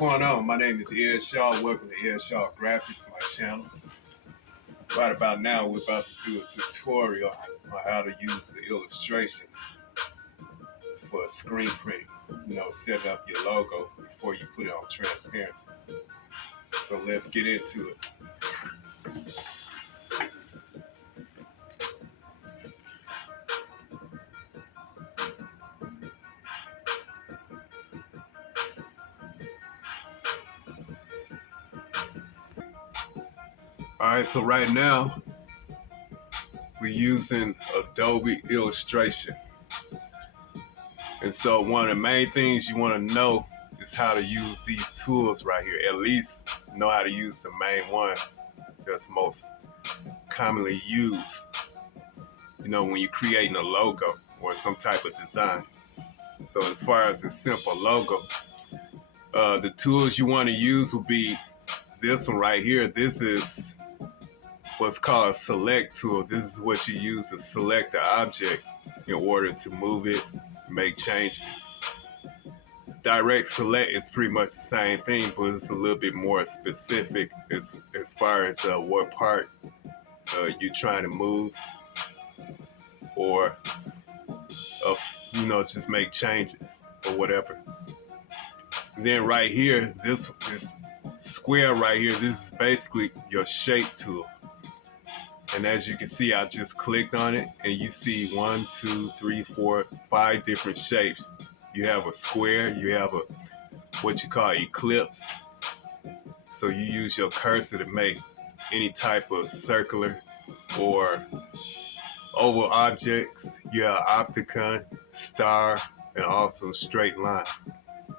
going on? My name is Ed Shaw. Welcome to Ed Shaw Graphics, my channel. Right about now, we're about to do a tutorial on how to use the illustration for a screen print. Setting up your logo before you put it on transparency. So let's get into it. All right, so right now, we're using Adobe Illustration. And so one of the main things you want to know is how to use these tools right here. At least know how to use the main ones that's most commonly used, when you're creating a logo or some type of design. So as far as a simple logo, the tools you want to use will be this one right here. This is what's called a select tool. This is what you use to select the object in order to move it, make changes. Direct select is pretty much the same thing, but it's a little bit more specific as far as what part you're trying to move or just make changes or whatever. And then right here, this square right here, this is basically your shape tool. And as you can see, I just clicked on it and you see 1, 2, 3, 4, 5 different shapes. You have a square, you have what you call ellipse. So you use your cursor to make any type of circular or oval objects. You have octagon, star, and also straight line.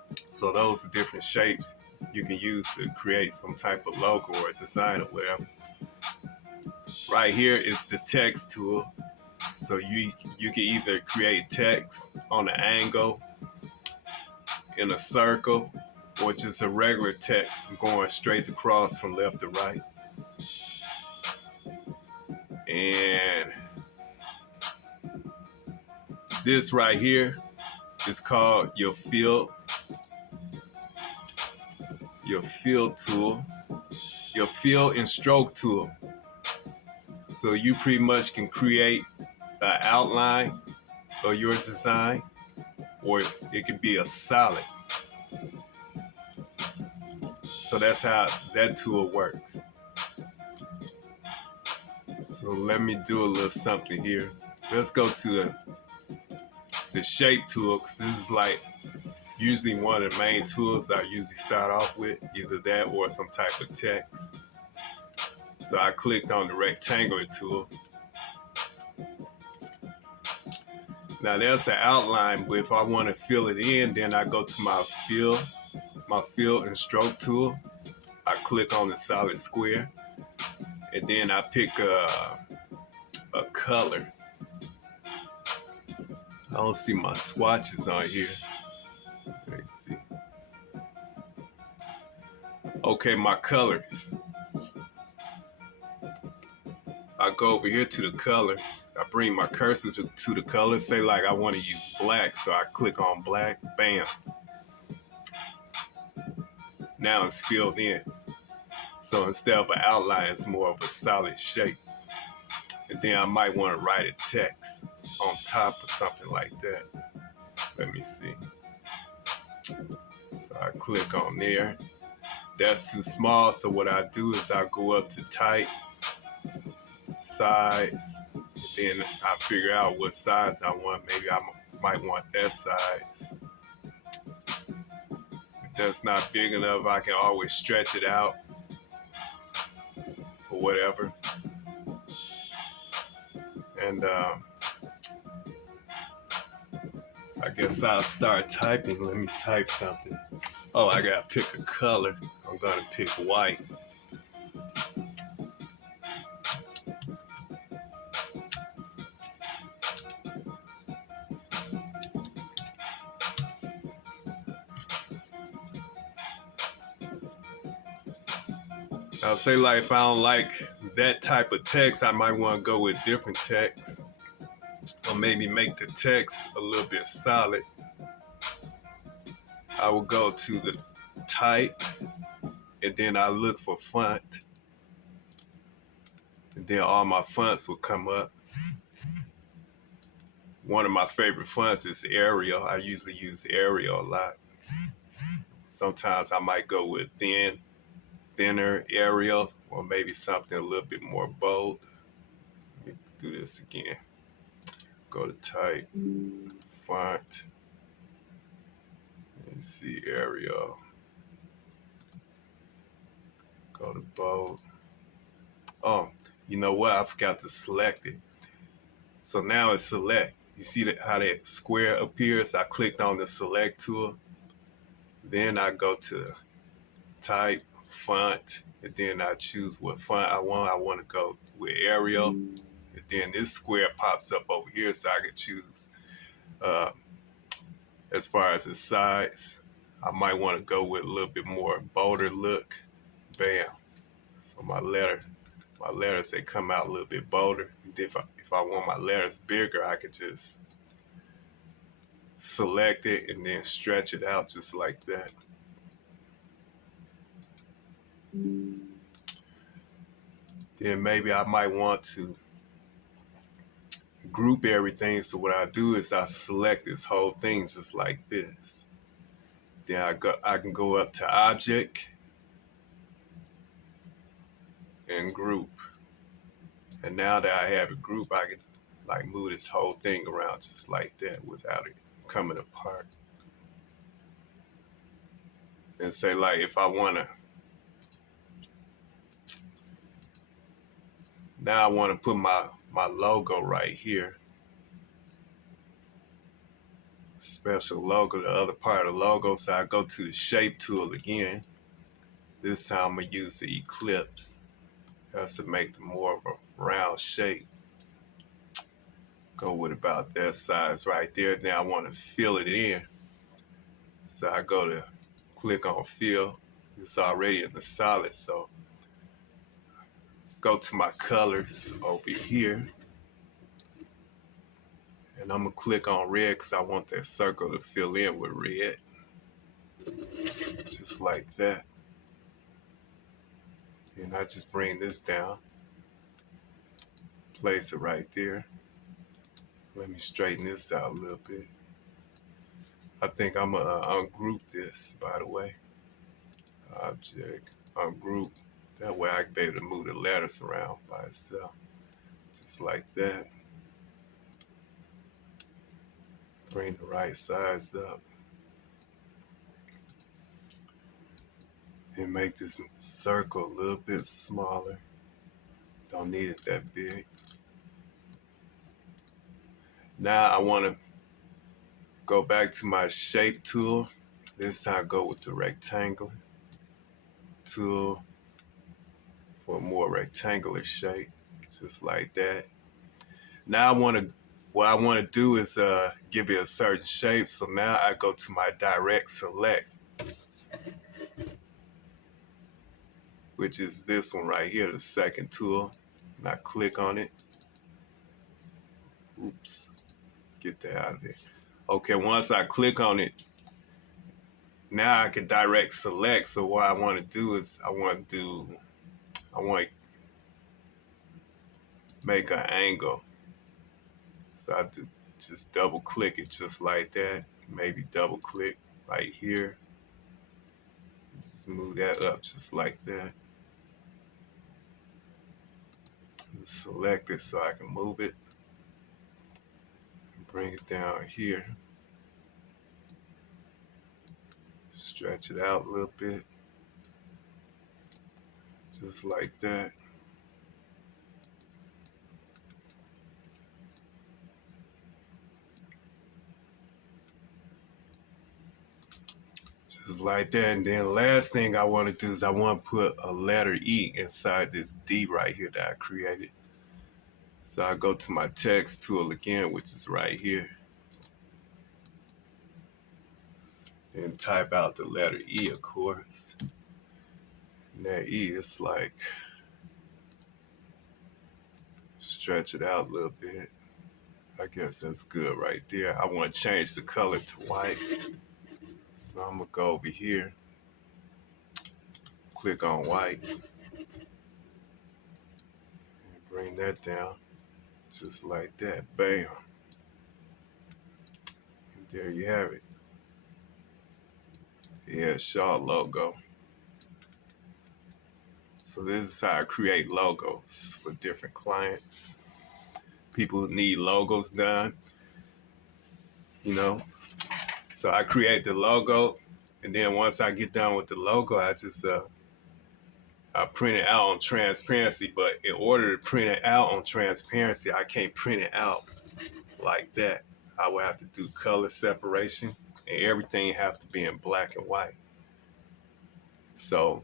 So those are different shapes you can use to create some type of logo or design or whatever. Right here is the text tool. So you can either create text on an angle, in a circle, or just a regular text going straight across from left to right. And this right here is called your fill tool, your fill and stroke tool. So you pretty much can create an outline of your design, or it could be a solid. So that's how that tool works. So let me do a little something here. Let's go to the shape tool, because this is like usually one of the main tools I usually start off with, either that or some type of text. So I clicked on the rectangular tool. Now there's an outline, but if I want to fill it in, then I go to my fill and stroke tool. I click on the solid square, and then I pick a color. I don't see my swatches on here. Let's see. Okay, my colors. I go over here to the colors. I bring my cursor to the colors. Say like I want to use black, so I click on black. Bam. Now it's filled in. So instead of an outline, it's more of a solid shape. And then I might want to write a text on top or something like that. Let me see. So I click on there. That's too small, so what I do is I go up to type, size, and then I figure out what size I want. Maybe I might want that size. If that's not big enough, I can always stretch it out or whatever. And I guess I'll start typing. Let me type something. Oh, I gotta pick a color. I'm gonna pick white. I'll say like if I don't like that type of text, I might want to go with different text, or maybe make the text a little bit solid. I will go to the type, and then I look for font, and then all my fonts will come up. One of my favorite fonts is Arial. I usually use Arial a lot. Sometimes I might go with thinner Arial, or maybe something a little bit more bold. Let me do this again. Go to type, font, and see Arial. Go to bold. Oh, you know what? I forgot to select it. So now it's select. You see how that square appears? I clicked on the select tool. Then I go to type, font, and then I choose what font I want. I want to go with Arial. And then this square pops up over here, so I can choose as far as the size. I might want to go with a little bit more bolder look. Bam. So my letters, they come out a little bit bolder. And if I want my letters bigger, I could just select it and then stretch it out just like that. Then maybe I might want to group everything. So what I do is I select this whole thing just like this. Then I can go up to object and group. And now that I have a group, I can like move this whole thing around just like that without it coming apart. And say like if I wanna, now I wanna put my logo right here. Special logo, the other part of the logo. So I go to the shape tool again. This time I'm gonna use the ellipse. That's to make the more of a round shape. Go with about that size right there. Now I want to fill it in. So I go to click on fill. It's already in the solid. So go to my colors over here. And I'm gonna click on red because I want that circle to fill in with red. Just like that. And I just bring this down. Place it right there. Let me straighten this out a little bit. I think I'm gonna ungroup this, by the way. Object, ungroup. That way I can be able to move the letters around by itself. Just like that. Bring the right size up. And make this circle a little bit smaller. Don't need it that big. Now I want to go back to my shape tool. This time go with the rectangular tool for a more rectangular shape, just like that. Now what I want to do is give it a certain shape. So now I go to my direct select, which is this one right here, the second tool. And I click on it. Oops, get that out of there. Okay, once I click on it, now I can direct select. So what I want to do is I want to make an angle. So I do just double click it just like that. Maybe double click right here. Just move that up just like that. Select it so I can move it. Bring it down here. Stretch it out a little bit. Just like that. Just like that. And then last thing I want to do is I want to put a letter E inside this D right here that I created. So I go to my text tool again, which is right here. And type out the letter E, of course. And that E is like, stretch it out a little bit. I guess that's good right there. I want to change the color to white. So I'm going to go over here. click on white and bring that down just like that. Bam. And there you have it. Yeah, Shaw logo. So this is how I create logos for different clients. People who need logos done, you know. So I create the logo, and then once I get done with the logo, I just I print it out on transparency. But in order to print it out on transparency, I can't print it out like that. I would have to do color separation, and everything have to be in black and white. So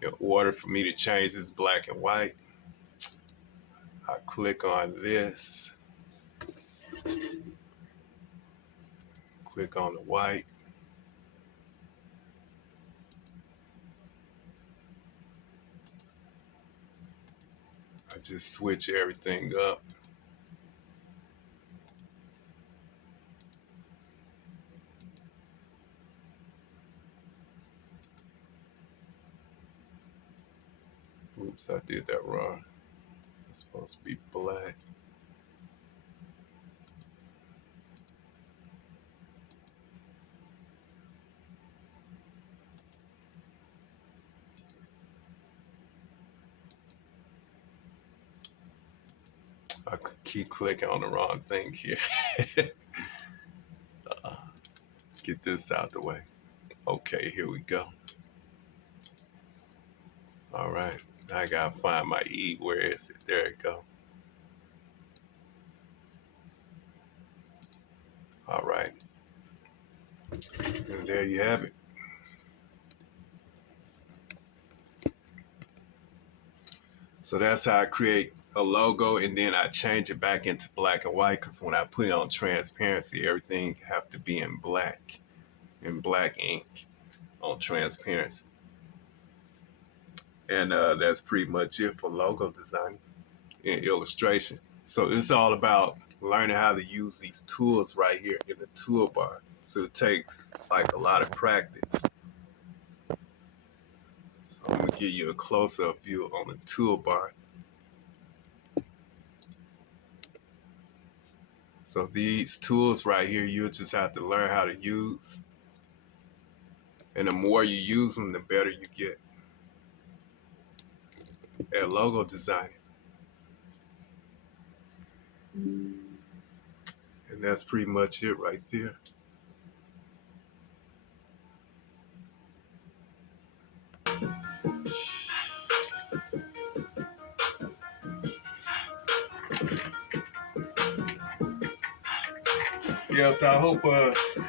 in order for me to change this black and white, I click on this, click on the white, I just switch everything up. Oops, I did that wrong. It's supposed to be black. I keep clicking on the wrong thing here. Get this out the way. Okay, here we go. All right, I gotta find my E. Where is it? There it go. All right, and there you have it. So that's how I create a logo, and then I change it back into black and white, because when I put it on transparency, everything have to be in black ink on transparency. And that's pretty much it for logo design and illustration. So it's all about learning how to use these tools right here in the toolbar. So it takes like a lot of practice. So I'm gonna give you a close-up view on the toolbar. So these tools right here, you'll just have to learn how to use. And the more you use them, the better you get at logo designing. And that's pretty much it right there. Yes, I hope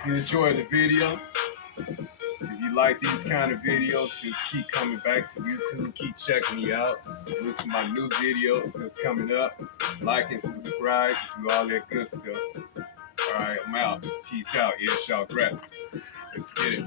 you enjoyed the video. If you like these kind of videos, just keep coming back to YouTube. Keep checking me out. Look for my new videos that's coming up. Like and subscribe. Do all that good stuff. All right, I'm out. Peace out. Yeah, y'all rap. Let's get it.